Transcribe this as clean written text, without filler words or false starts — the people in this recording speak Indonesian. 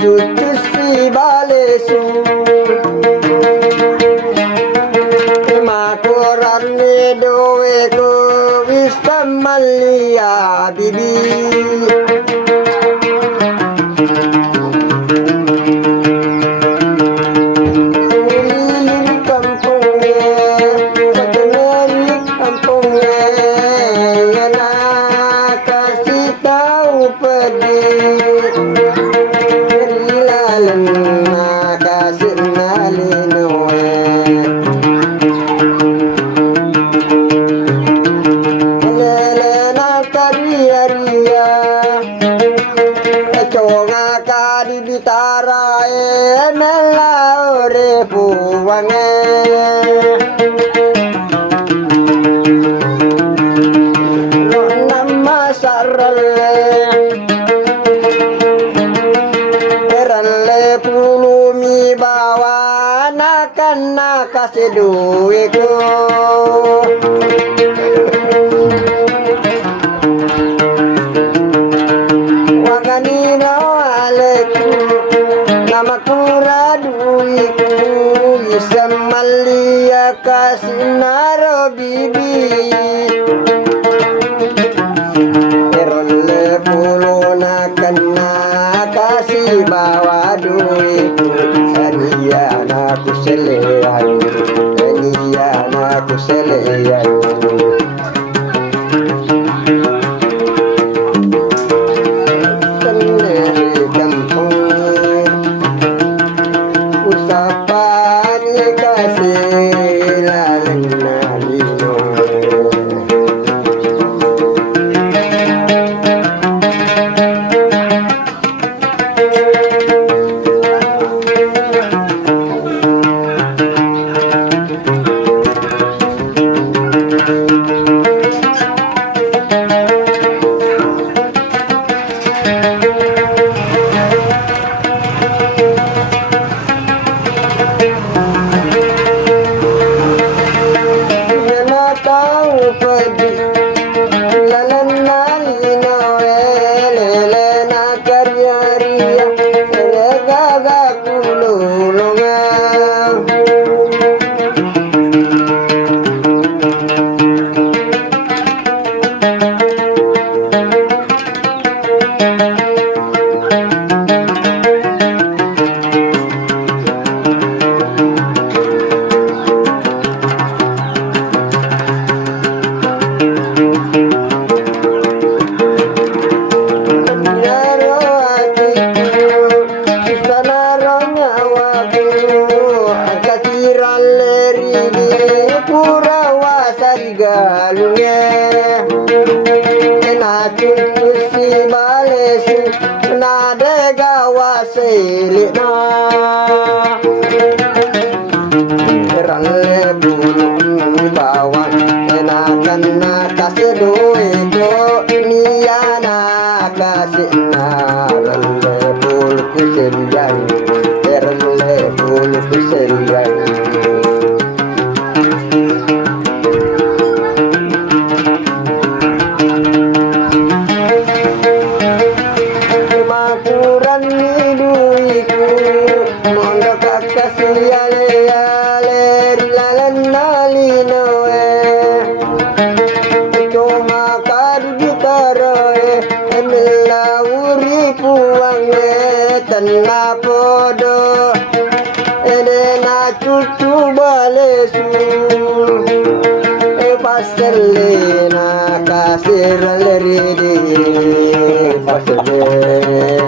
cucu si balesu makoran ni doe ko Malia bibi kampungnya sebenarnya kampungnya yana kasih tahu pedih rilalan kasih nalinoe Bitarae melaure puwange nama sarale rale pulumi bawa nakan nakase duiku nama kuraduiku bisa malia kasih naro bibi erole puluh nakena kasih bawa duiku sania naku selean sania naku selean galungnya enak si balesu nade gawaselina ralle bulu bawang enakan kasih duito niana kasih ralle bulu kusenjang ralle bulu kusenjang tanah podo edena cucu balesu paselena kasir leridi pasele